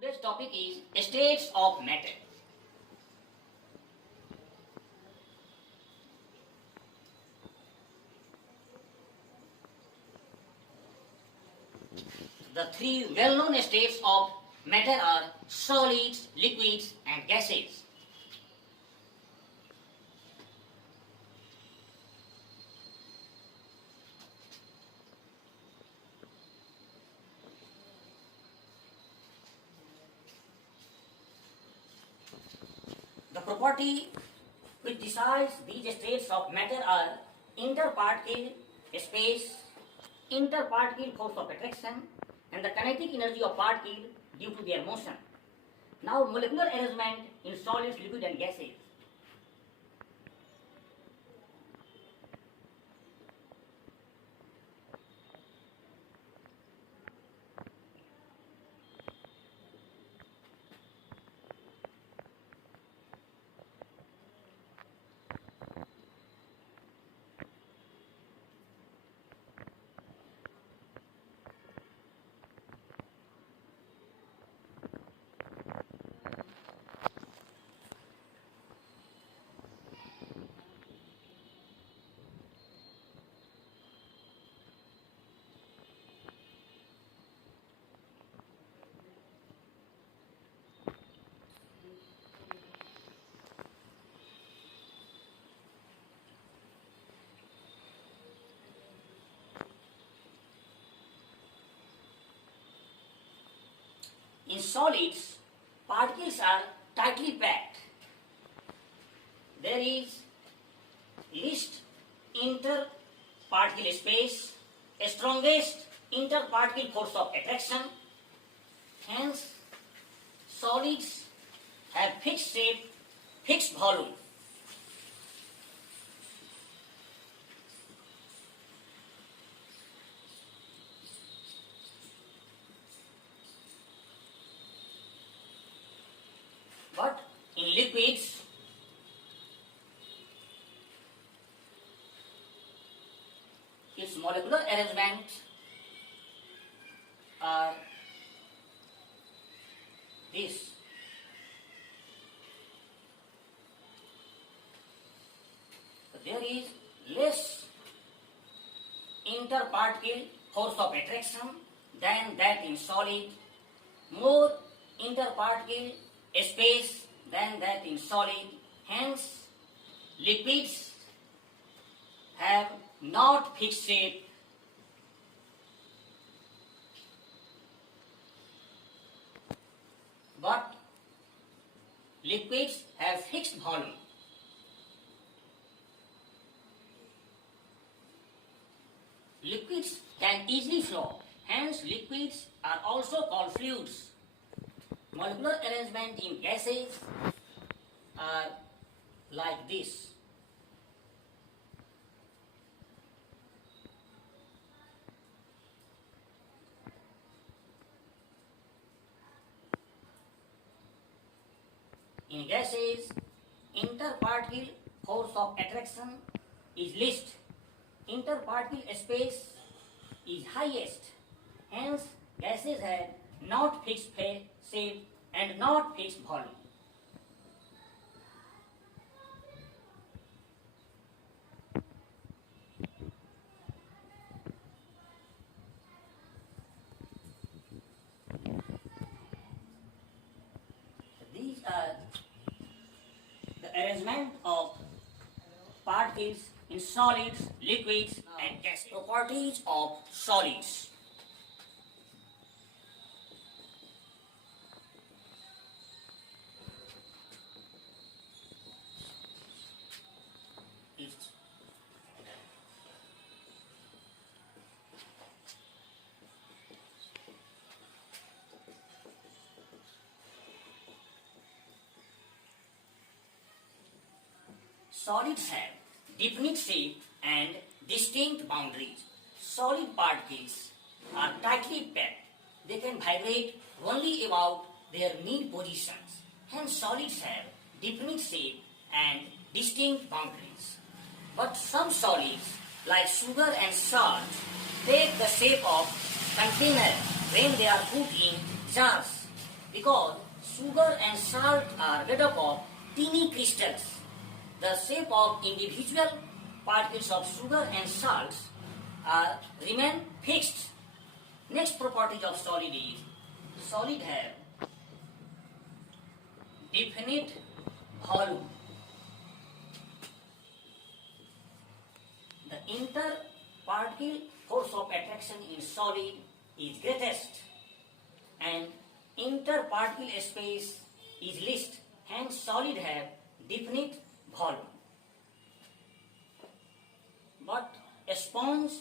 Today's topic is states of matter. The three well-known states of matter are solids, liquids, and gases. The property which decides these states of matter are interparticle space, interparticle force of attraction, and the kinetic energy of particle due to their motion. Now, molecular arrangement in solids, liquid, and gases. In solids, particles are tightly packed. There is least interparticle space, strongest interparticle force of attraction. Hence, solids have fixed shape, fixed volume. But in liquids, its molecular arrangement are this. There is less interparticle force of attraction than that in solid, more interparticle space than that in solid. Hence, liquids have not fixed shape, but liquids have fixed volume. Liquids can easily flow, hence liquids are also called fluids. Molecular arrangement in gases are like this. In gases, interparticle force of attraction is least, interparticle space is highest. Hence, gases have not fixed shape and not fixed volume. These are the arrangement of particles in solids, liquids, and gases. Properties of solids. Solids have definite shape and distinct boundaries. Solid particles are tightly packed. They can vibrate only about their mean positions. Hence, solids have definite shape and distinct boundaries. But some solids, like sugar and salt, take the shape of containers when they are put in jars. because sugar and salt are made up of teeny crystals. The shape of individual particles of sugar and salts remain fixed. Next properties of solid is solid have definite volume. The interparticle force of attraction in solid is greatest and interparticle space is least. Hence solid have definite volume. But sponges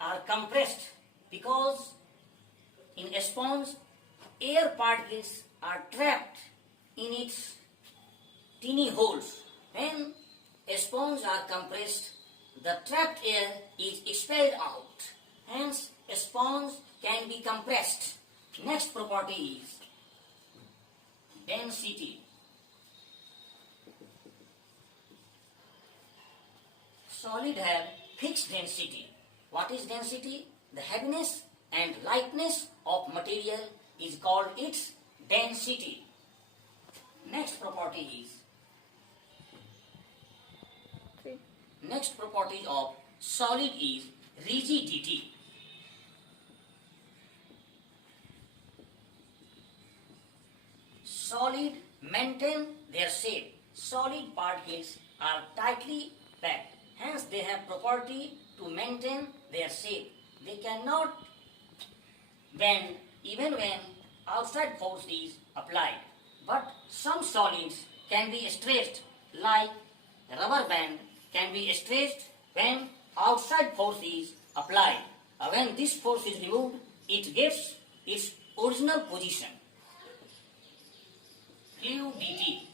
are compressed because in a sponge air particles are trapped in its teeny holes. When a sponge are compressed, the trapped air is expelled out. Hence, a sponge can be compressed. Next property is density. Solid have fixed density. What is density? The heaviness and lightness of material is called its density. Next property of solid is rigidity. Solid maintain their shape. Solid particles are tightly packed. Hence they have property to maintain their shape. They cannot bend even when outside force is applied. But some solids can be stretched, like rubber band can be stretched when outside force is applied. When this force is removed, it gets its original position. Fluidity.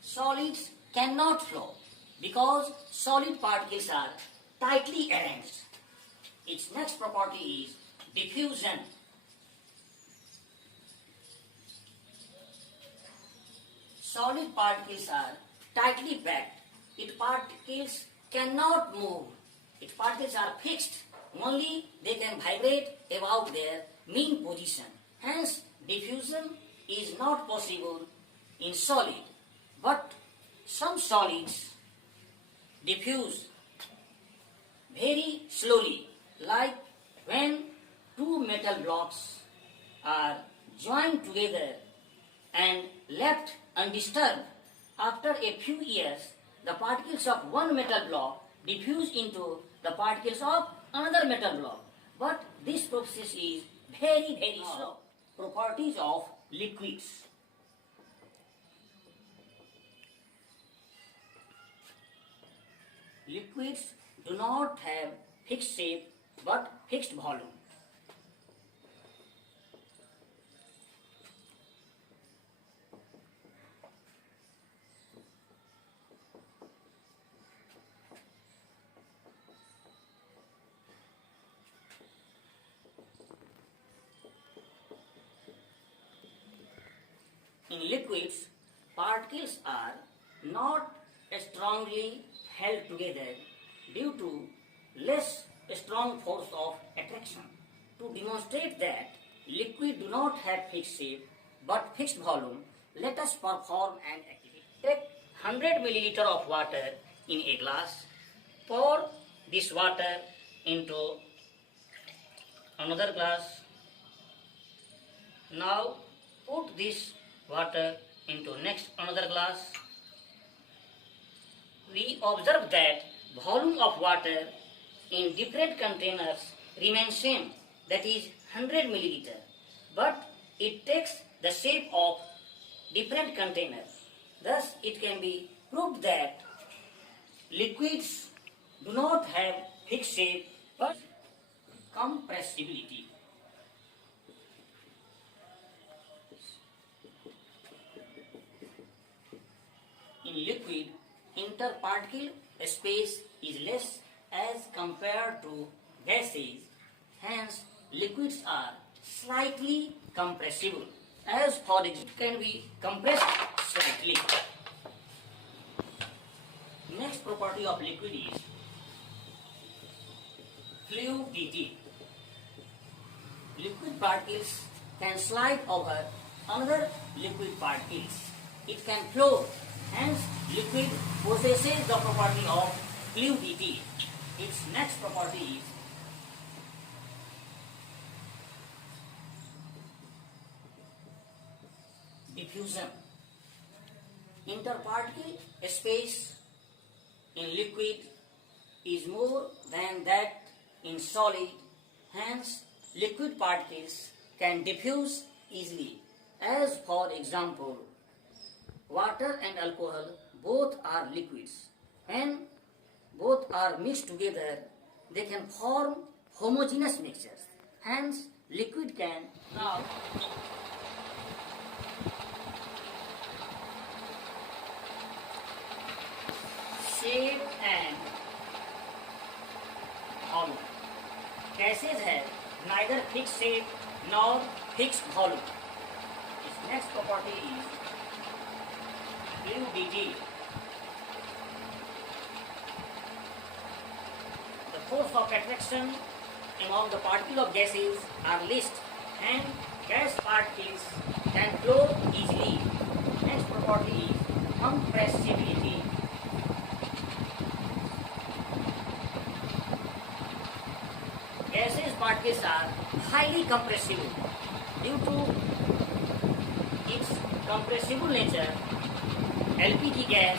Solids cannot flow because solid particles are tightly arranged. Its next property is diffusion. Solid particles are tightly packed. Its particles cannot move. Its particles are fixed. Only they can vibrate about their mean position. Hence, diffusion is not possible in solid. But some solids diffuse very slowly, like when two metal blocks are joined together and left undisturbed. After a few years, the particles of one metal block diffuse into the particles of another metal block. But this process is very slow. Properties of liquids. Liquids do not have fixed shape but fixed volume. In liquids, particles are not strongly held together due to less strong force of attraction. To demonstrate that liquid do not have fixed shape but fixed volume, let us perform an activity. Take 100 milliliter of water in a glass. Pour this water into another glass. Now put this water into next another glass. We observe that volume of water in different containers remains same, that is 100 milliliter, but it takes the shape of different containers. Thus it can be proved that liquids do not have fixed shape but compressibility. In liquid, interparticle space is less as compared to gases. Hence, liquids are slightly compressible. As for example, can be compressed slightly. Next property of liquid is fluidity. liquid particles can slide over another liquid particles. It can flow. Hence, liquid possesses the property of fluidity. Its next property is diffusion. Interparticle space in liquid is more than that in solid. Hence, liquid particles can diffuse easily. As for example, water and alcohol both are liquids. When both are mixed together, they can form homogeneous mixtures. Hence, liquid can now shape and volume. Gases have neither fixed shape nor fixed volume. Its next property is fluidity. The force of attraction among the particles of gases are least and gas particles can flow easily. Next property is compressibility. Gaseous particles are highly compressible. Due to its compressible nature, LPG gas,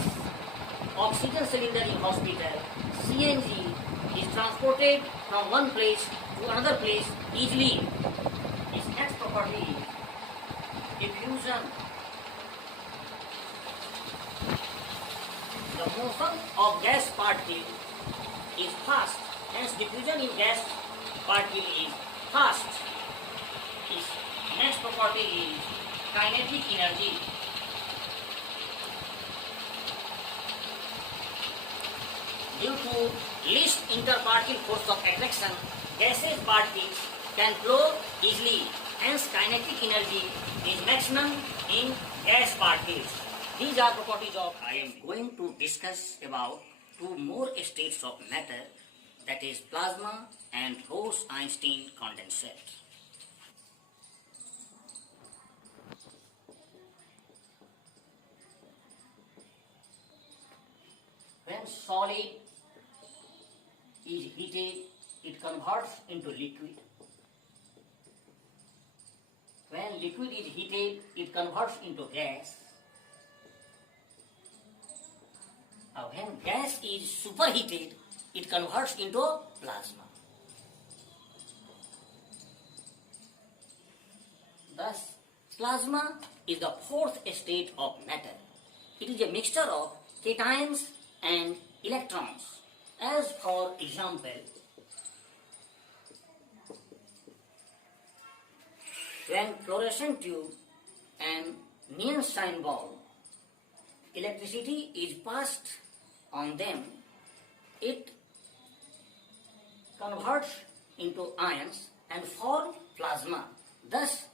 oxygen cylinder in hospital, CNG is transported from one place to another place easily. Its next property is diffusion. The motion of gas particle is fast, hence diffusion in gas particle is fast. Its next property is kinetic energy. Due to least interparticle force of attraction, gaseous particles can flow easily. Hence, kinetic energy is maximum in gas particles. These are properties of. I am going to discuss about two more states of matter, that is plasma and Bose-Einstein condensate. When solid is heated, it converts into liquid. When liquid is heated, it converts into gas. When gas is superheated, it converts into plasma. Thus, plasma is the fourth state of matter. It is a mixture of cations and electrons. As for example, when fluorescent tube and neon shine bulb, electricity is passed on them, it converts into ions and form plasma. Thus,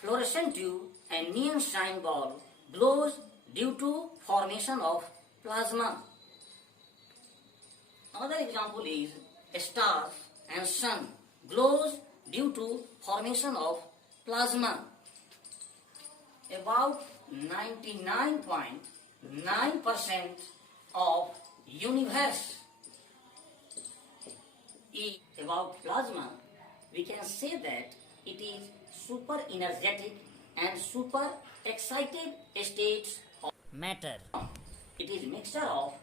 fluorescent tube and neon shine bulb glows due to formation of plasma. Another example is stars and sun glows due to formation of plasma. About 99.9% of universe is about plasma. We can say that it is super energetic and super excited states of matter. It is mixture of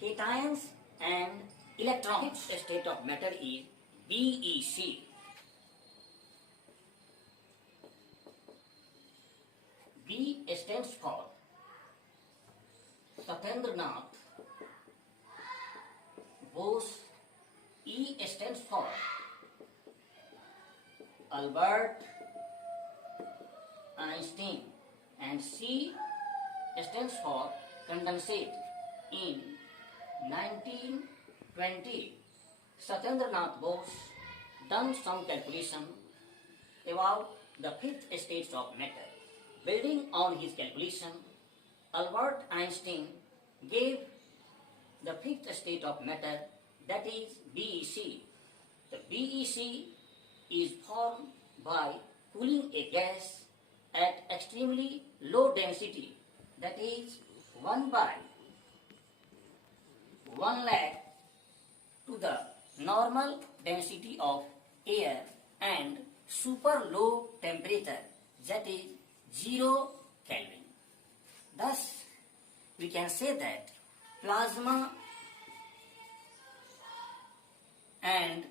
cations and electrons. Its state of matter is BEC. B stands for Satyendranath Bose. E stands for Albert Einstein, and C stands for condensate. In 1920, Satyendranath Bose done some calculation about the fifth stage of matter. Building on his calculation, Albert Einstein gave the fifth state of matter, that is BEC. The BEC is formed by cooling a gas at extremely low density, that is 1 by 1 lakh to the normal density of air and super low temperature, that is 0 Kelvin. Thus, we can say that plasma and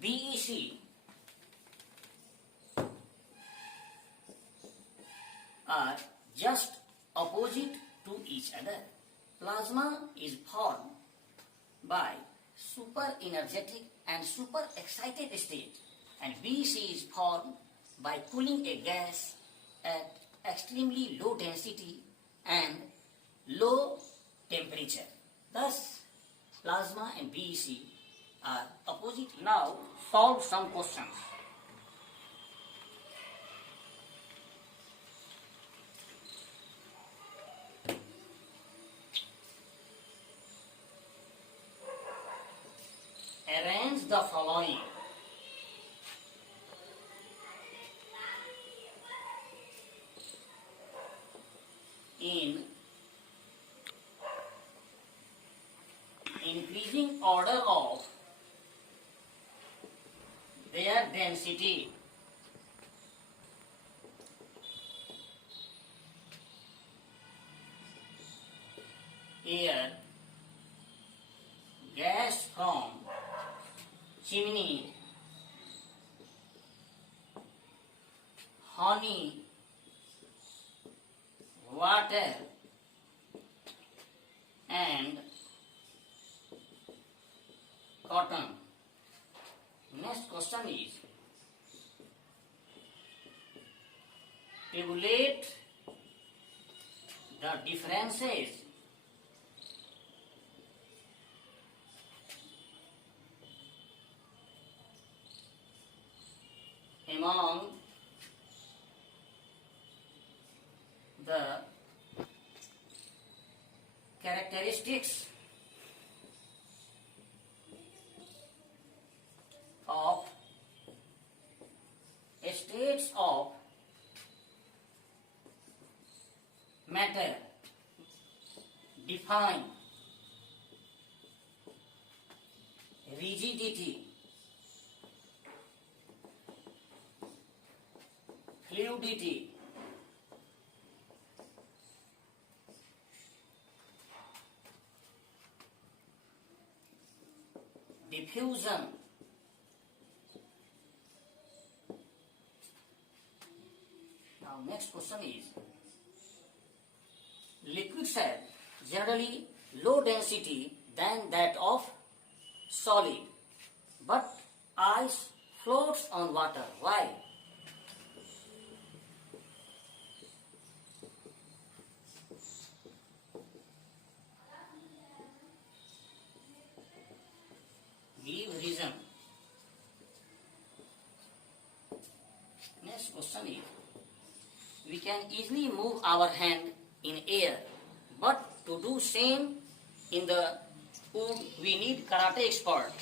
BEC are just opposite to each other. Plasma is formed by super energetic and super excited state, and BEC is formed by cooling a gas at extremely low density and low temperature. Thus, plasma and BEC are opposite. Now, solve some questions. Arrange the following. In increasing order of their density. Air, gas from chimney, honey, water, and cotton. Next question is, tabulate the differences among the characteristics of states of matter. Define rigidity, fluidity, diffusion, now next question is, liquids have generally low density than that of solid, but ice floats on water. Why? Give reason. Next question is, we can easily move our hand in air, but to do same in the wood we need karate expert.